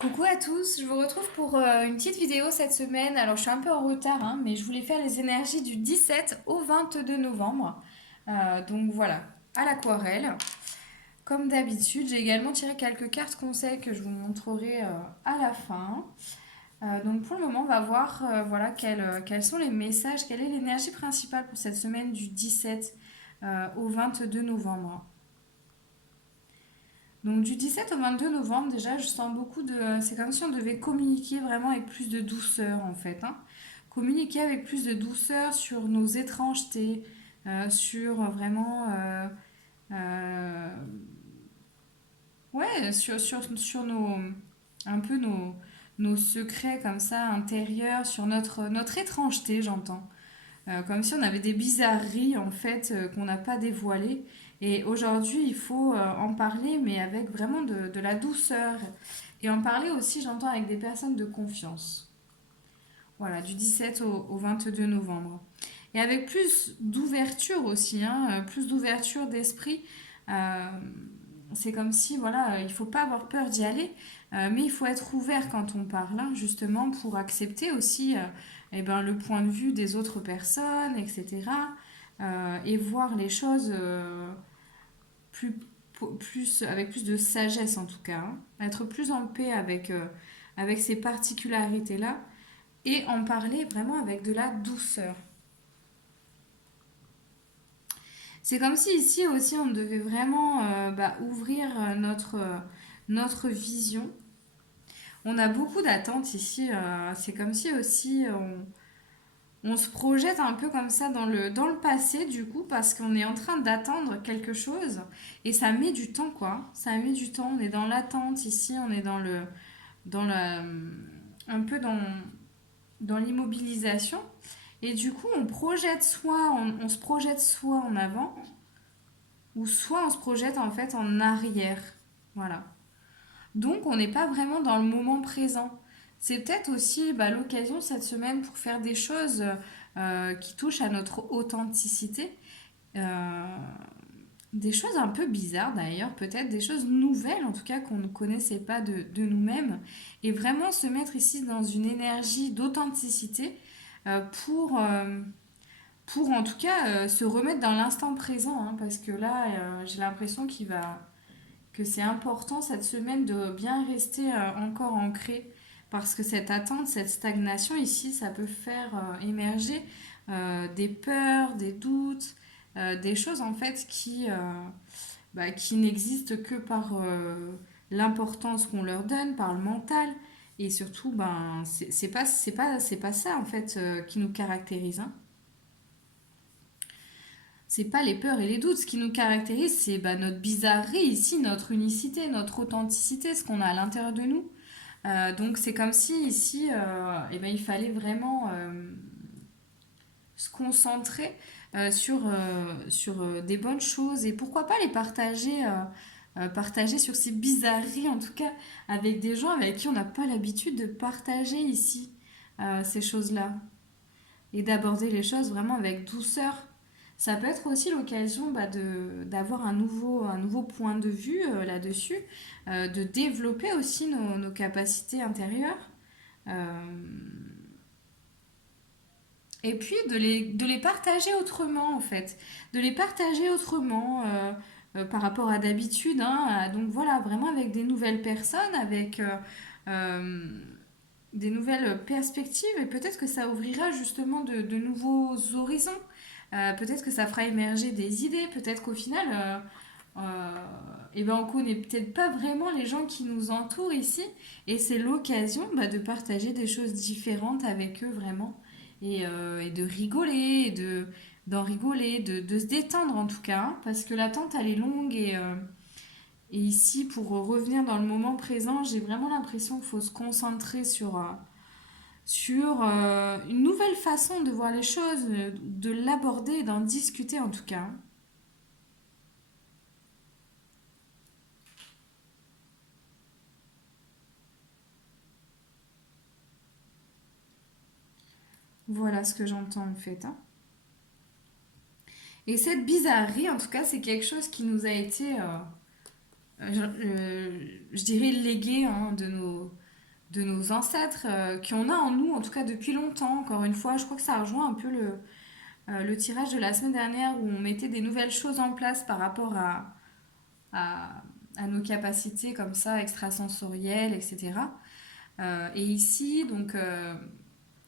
Coucou à tous, je vous retrouve pour une petite vidéo cette semaine. Alors je suis un peu en retard, hein, mais je voulais faire les énergies du 17 au 22 novembre. Donc voilà, à l'aquarelle. Comme d'habitude, j'ai également tiré quelques cartes conseils que je vous montrerai à la fin. Donc pour le moment, on va voir voilà, quels sont les messages, quelle est l'énergie principale pour cette semaine du 17 au 22 novembre. Donc du 17 au 22 novembre, déjà, je sens beaucoup de... C'est comme si on devait communiquer vraiment avec plus de douceur, en fait, hein. Communiquer avec plus de douceur sur nos étrangetés, sur vraiment... euh, ouais, sur nos... Un peu nos secrets comme ça intérieurs, sur notre étrangeté, j'entends. Comme si on avait des bizarreries en fait qu'on n'a pas dévoilées. Et aujourd'hui, il faut en parler, mais avec vraiment de la douceur. Et en parler aussi, j'entends, avec des personnes de confiance. Voilà, du 17 au 22 novembre. Et avec plus d'ouverture aussi, hein, plus d'ouverture d'esprit. Euh, c'est comme si, voilà, il ne faut pas avoir peur d'y aller, mais il faut être ouvert quand on parle, hein, justement, pour accepter aussi eh ben, le point de vue des autres personnes, etc. Et voir les choses plus, avec plus de sagesse, en tout cas, hein. Être plus en paix avec ces particularités-là et en parler vraiment avec de la douceur. C'est comme si ici aussi on devait vraiment ouvrir notre vision. On a beaucoup d'attentes ici. C'est comme si aussi on se projette un peu comme ça dans le passé du coup parce qu'on est en train d'attendre quelque chose et ça met du temps quoi. Ça met du temps. On est dans l'attente ici. On est dans la, un peu dans l'immobilisation. Et du coup, on se projette soit en avant, ou soit on se projette en fait en arrière. Voilà. Donc on n'est pas vraiment dans le moment présent. C'est peut-être aussi l'occasion cette semaine pour faire des choses qui touchent à notre authenticité. Euh, des choses un peu bizarres d'ailleurs, peut-être des choses nouvelles en tout cas qu'on ne connaissait pas de nous-mêmes. Et vraiment se mettre ici dans une énergie d'authenticité euh, pour, euh, pour en tout cas se remettre dans l'instant présent, hein, parce que là j'ai l'impression que c'est important cette semaine de bien rester encore ancré parce que cette attente, cette stagnation ici, ça peut faire émerger des peurs, des doutes, des choses en fait qui n'existent que par l'importance qu'on leur donne, par le mental. Et surtout, c'est pas ça en fait qui nous caractérise, hein. C'est pas les peurs et les doutes. Ce qui nous caractérise, c'est notre bizarrerie ici, notre unicité, notre authenticité, ce qu'on a à l'intérieur de nous. Donc c'est comme si ici, il fallait vraiment se concentrer sur des bonnes choses et pourquoi pas les partager, partager sur ces bizarreries en tout cas avec des gens avec qui on n'a pas l'habitude de partager ici ces choses-là et d'aborder les choses vraiment avec douceur. Ça peut être aussi l'occasion d'avoir un nouveau point de vue là-dessus, de développer aussi nos capacités intérieures, euh, et puis de les partager autrement en fait, de les partager autrement par rapport à d'habitude, hein, donc voilà, vraiment avec des nouvelles personnes, avec euh, des nouvelles perspectives et peut-être que ça ouvrira justement de nouveaux horizons. Peut-être que ça fera émerger des idées, peut-être qu'au final, on connaît peut-être pas vraiment les gens qui nous entourent ici et c'est l'occasion de partager des choses différentes avec eux vraiment et de rigoler, d'en rigoler, de se détendre en tout cas, hein, parce que l'attente elle est longue et ici pour revenir dans le moment présent, j'ai vraiment l'impression qu'il faut se concentrer sur une nouvelle façon de voir les choses, de l'aborder et d'en discuter en tout cas. Voilà ce que j'entends en fait, hein. Et cette bizarrerie, en tout cas, c'est quelque chose qui nous a été, je dirais, légué, hein, de nos ancêtres, qu'on a en nous, en tout cas depuis longtemps. Encore une fois, je crois que ça rejoint un peu le tirage de la semaine dernière où on mettait des nouvelles choses en place par rapport à, à nos capacités comme ça, extrasensorielles, etc. Et ici, donc,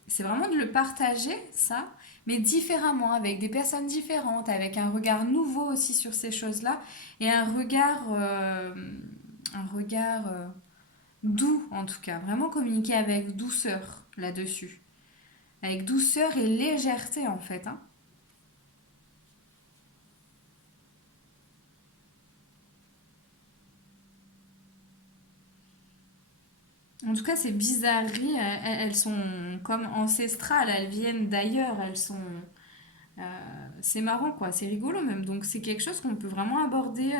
c'est vraiment de le partager, ça, mais différemment, avec des personnes différentes, avec un regard nouveau aussi sur ces choses-là, et un regard doux, en tout cas. Vraiment communiquer avec douceur là-dessus. Avec douceur et légèreté, en fait, hein. En tout cas, ces bizarreries, elles sont comme ancestrales, elles viennent d'ailleurs, elles sont... c'est marrant, quoi, c'est rigolo même. Donc c'est quelque chose qu'on peut vraiment aborder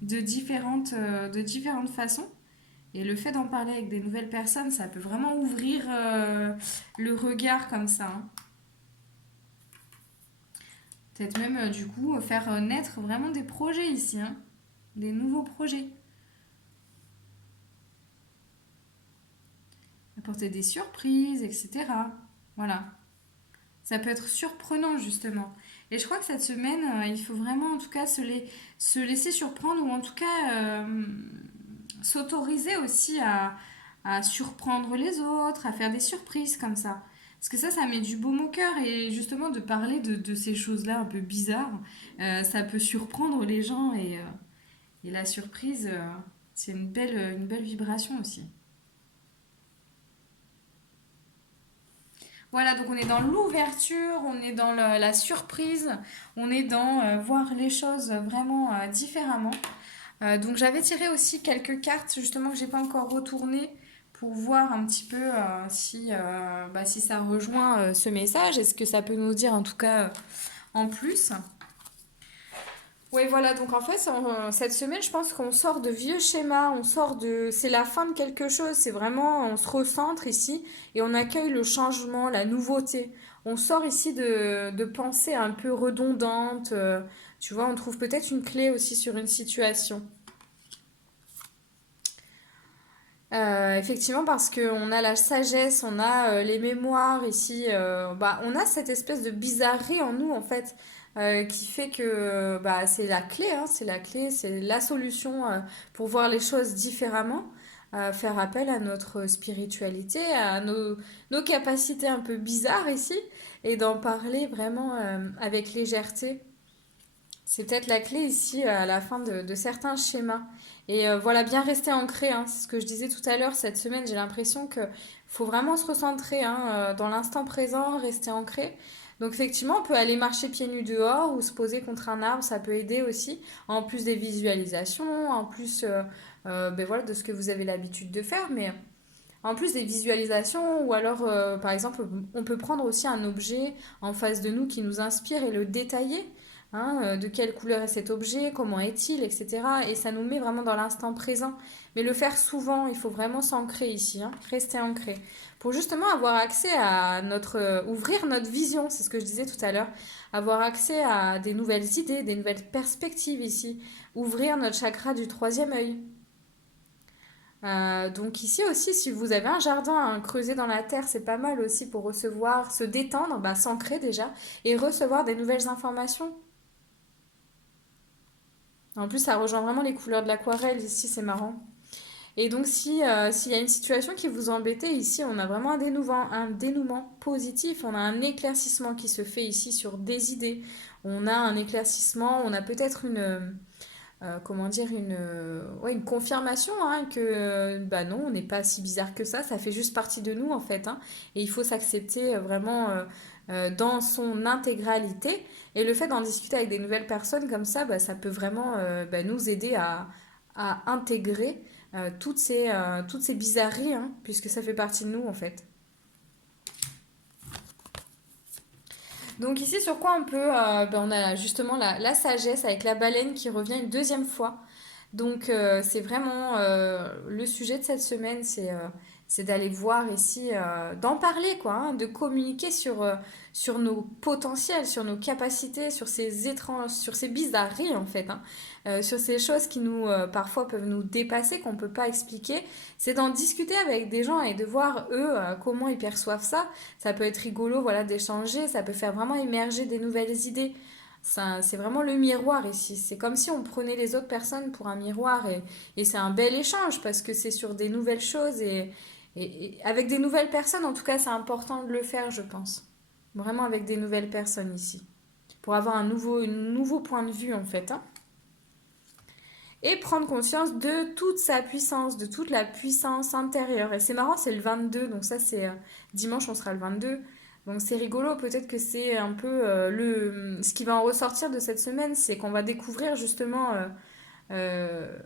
de différentes façons. Et le fait d'en parler avec des nouvelles personnes, ça peut vraiment ouvrir le regard comme ça, hein. Peut-être même, du coup, faire naître vraiment des projets ici, hein. Des nouveaux projets. Apporter des surprises, etc. Voilà. Ça peut être surprenant, justement. Et je crois que cette semaine, il faut vraiment, en tout cas, se laisser surprendre ou en tout cas s'autoriser aussi à surprendre les autres, à faire des surprises comme ça. Parce que ça met du baume au cœur et justement de parler de ces choses-là un peu bizarres, ça peut surprendre les gens et la surprise, c'est une belle vibration aussi. Voilà, donc on est dans l'ouverture, on est dans la surprise, on est dans voir les choses vraiment différemment. Donc j'avais tiré aussi quelques cartes justement que j'ai pas encore retournées pour voir un petit peu si ça rejoint ce message et ce que ça peut nous dire en tout cas en plus. Oui, voilà, donc en fait, cette semaine, je pense qu'on sort de vieux schémas, c'est la fin de quelque chose, c'est vraiment, on se recentre ici et on accueille le changement, la nouveauté. On sort ici de pensées un peu redondantes, tu vois, on trouve peut-être une clé aussi sur une situation. Effectivement, parce qu'on a la sagesse, on a les mémoires ici, on a cette espèce de bizarrerie en nous en fait, qui fait que c'est la clé, hein, c'est la clé, c'est la solution pour voir les choses différemment, faire appel à notre spiritualité, à nos capacités un peu bizarres ici, et d'en parler vraiment avec légèreté. C'est peut-être la clé ici à la fin de certains schémas. Et voilà, bien rester ancré, hein, c'est ce que je disais tout à l'heure. Cette semaine, j'ai l'impression que faut vraiment se recentrer hein, dans l'instant présent, rester ancré. Donc effectivement, on peut aller marcher pieds nus dehors ou se poser contre un arbre, ça peut aider aussi. En plus des visualisations, en plus voilà, de ce que vous avez l'habitude de faire. Mais en plus des visualisations, ou alors par exemple, on peut prendre aussi un objet en face de nous qui nous inspire et le détailler. Hein, de quelle couleur est cet objet, comment est-il, etc. Et ça nous met vraiment dans l'instant présent. Mais le faire souvent, il faut vraiment s'ancrer ici, hein, rester ancré. Pour justement avoir accès à ouvrir notre vision, c'est ce que je disais tout à l'heure, avoir accès à des nouvelles idées, des nouvelles perspectives ici, ouvrir notre chakra du troisième œil. Donc ici aussi, si vous avez un jardin à creuser dans la terre, c'est pas mal aussi pour recevoir, se détendre, s'ancrer déjà, et recevoir des nouvelles informations. En plus, ça rejoint vraiment les couleurs de l'aquarelle ici, c'est marrant. Et donc, s'il y a une situation qui vous embêtait, ici, on a vraiment un dénouement positif, on a un éclaircissement qui se fait ici sur des idées. On a un éclaircissement, on a peut-être comment dire, ouais, une confirmation hein, que non, on n'est pas si bizarre que ça fait juste partie de nous en fait. Hein, et il faut s'accepter vraiment dans son intégralité. Et le fait d'en discuter avec des nouvelles personnes comme ça, ça peut vraiment nous aider à intégrer toutes ces bizarreries, hein, puisque ça fait partie de nous en fait. Donc ici, sur quoi on peut... on a justement la sagesse avec la baleine qui revient une deuxième fois. Donc c'est vraiment le sujet de cette semaine, c'est d'aller voir ici, d'en parler, quoi, hein, de communiquer sur nos potentiels, sur nos capacités, sur ces étranges, sur ces bizarreries, en fait, hein, sur ces choses qui nous, parfois, peuvent nous dépasser, qu'on ne peut pas expliquer. C'est d'en discuter avec des gens et de voir, eux, comment ils perçoivent ça. Ça peut être rigolo, voilà, d'échanger, ça peut faire vraiment émerger des nouvelles idées. Ça, c'est vraiment le miroir ici. C'est comme si on prenait les autres personnes pour un miroir et c'est un bel échange parce que c'est sur des nouvelles choses et avec des nouvelles personnes, en tout cas, c'est important de le faire, je pense. Vraiment avec des nouvelles personnes ici. Pour avoir un nouveau point de vue, en fait, hein. Et prendre conscience de toute sa puissance, de toute la puissance intérieure. Et c'est marrant, c'est le 22, donc ça c'est dimanche, on sera le 22. Donc c'est rigolo, peut-être que c'est un peu ce qui va en ressortir de cette semaine, c'est qu'on va découvrir justement euh,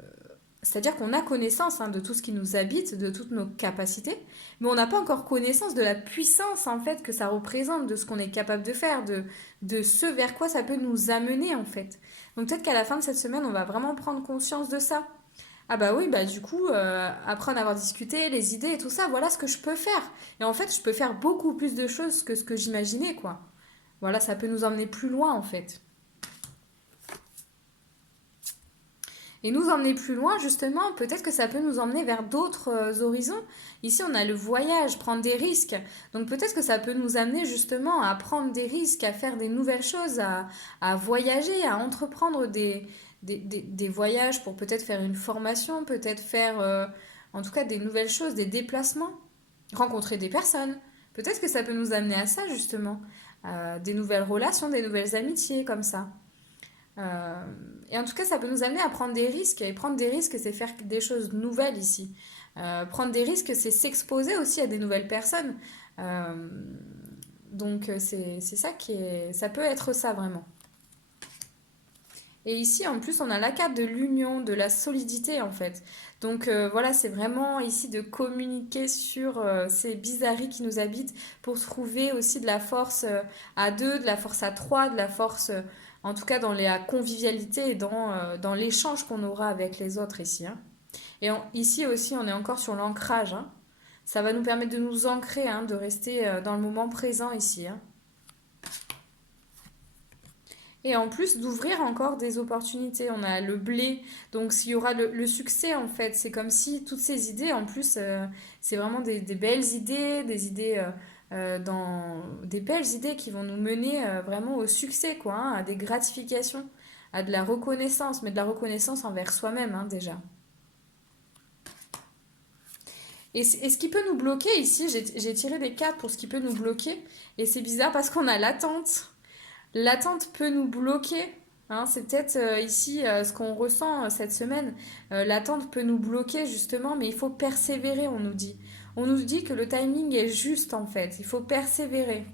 c'est-à-dire qu'on a connaissance, hein, de tout ce qui nous habite, de toutes nos capacités, mais on n'a pas encore connaissance de la puissance en fait que ça représente, de ce qu'on est capable de faire, de ce vers quoi ça peut nous amener en fait. Donc peut-être qu'à la fin de cette semaine, on va vraiment prendre conscience de ça. Ah bah oui, bah du coup, après en avoir discuté, les idées et tout ça, voilà ce que je peux faire. Et en fait, je peux faire beaucoup plus de choses que ce que j'imaginais, quoi. Voilà, ça peut nous emmener plus loin en fait. Et nous emmener plus loin, justement, peut-être que ça peut nous emmener vers d'autres horizons. Ici, on a le voyage, prendre des risques. Donc peut-être que ça peut nous amener justement à prendre des risques, à faire des nouvelles choses, à voyager, à entreprendre des voyages pour peut-être faire une formation, peut-être faire en tout cas des nouvelles choses, des déplacements, rencontrer des personnes. Peut-être que ça peut nous amener à ça, justement. Des nouvelles relations, des nouvelles amitiés, comme ça. Euh, et en tout cas, ça peut nous amener à prendre des risques. Et prendre des risques, c'est faire des choses nouvelles ici. Prendre des risques, c'est s'exposer aussi à des nouvelles personnes. Euh, donc, c'est ça qui est... Ça peut être ça, vraiment. Et ici, en plus, on a la carte de l'union, de la solidité, en fait. Donc, voilà, c'est vraiment ici de communiquer sur ces bizarreries qui nous habitent pour trouver aussi de la force à deux, de la force à trois, de la force, en tout cas, dans la convivialité et dans l'échange qu'on aura avec les autres ici, hein. Et ici aussi, on est encore sur l'ancrage, hein. Ça va nous permettre de nous ancrer, hein, de rester dans le moment présent ici, hein. Et en plus d'ouvrir encore des opportunités. On a le blé, donc s'il y aura le succès en fait. C'est comme si toutes ces idées, en plus, c'est vraiment des belles idées, des idées des belles idées qui vont nous mener vraiment au succès, quoi, hein, à des gratifications, à de la reconnaissance, mais de la reconnaissance envers soi-même, hein, déjà. Et ce qui peut nous bloquer ici, j'ai tiré des cartes pour ce qui peut nous bloquer, et c'est bizarre parce qu'on a l'attente. L'attente peut nous bloquer, hein, c'est peut-être ici ce qu'on ressent cette semaine. L'attente peut nous bloquer justement, mais il faut persévérer, on nous dit. On nous dit que le timing est juste en fait, il faut persévérer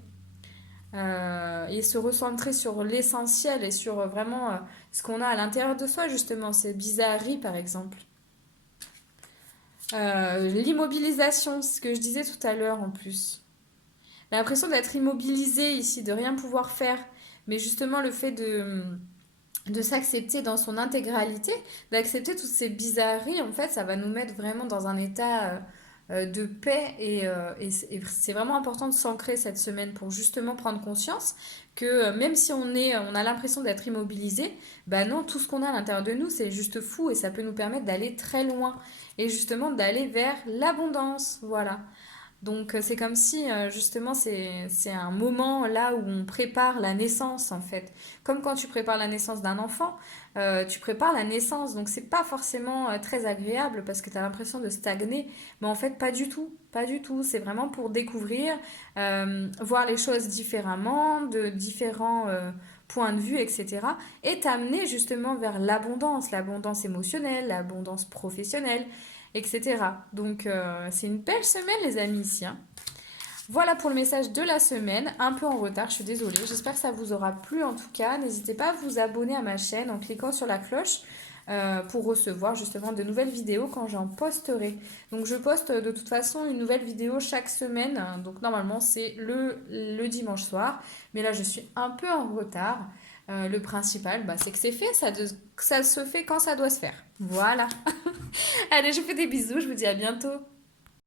et se recentrer sur l'essentiel et sur vraiment ce qu'on a à l'intérieur de soi justement, ces bizarreries par exemple. L'immobilisation, c'est ce que je disais tout à l'heure en plus. L'impression d'être immobilisé ici, de rien pouvoir faire. Mais justement, le fait de s'accepter dans son intégralité, d'accepter toutes ces bizarreries, en fait, ça va nous mettre vraiment dans un état de paix. Et c'est vraiment important de s'ancrer cette semaine pour justement prendre conscience que même si on a l'impression d'être immobilisé, bah non, tout ce qu'on a à l'intérieur de nous, c'est juste fou et ça peut nous permettre d'aller très loin. Et justement d'aller vers l'abondance, voilà. Donc c'est comme si justement c'est un moment là où on prépare la naissance en fait. Comme quand tu prépares la naissance d'un enfant, tu prépares la naissance. Donc c'est pas forcément très agréable parce que tu as l'impression de stagner. Mais en fait pas du tout. Pas du tout. C'est vraiment pour découvrir, voir les choses différemment, de différents points de vue, etc. Et t'amener justement vers l'abondance émotionnelle, l'abondance professionnelle, etc. Donc c'est une belle semaine les amis ici, hein. Voilà pour le message de la semaine, un peu en retard, je suis désolée. J'espère que ça vous aura plu en tout cas. N'hésitez pas à vous abonner à ma chaîne en cliquant sur la cloche pour recevoir justement de nouvelles vidéos quand j'en posterai. Donc je poste de toute façon une nouvelle vidéo chaque semaine. Donc normalement c'est le dimanche soir. Mais là je suis un peu en retard. Le principal, bah, c'est que c'est fait, ça se fait quand ça doit se faire. Voilà. Allez, je vous fais des bisous, je vous dis à bientôt.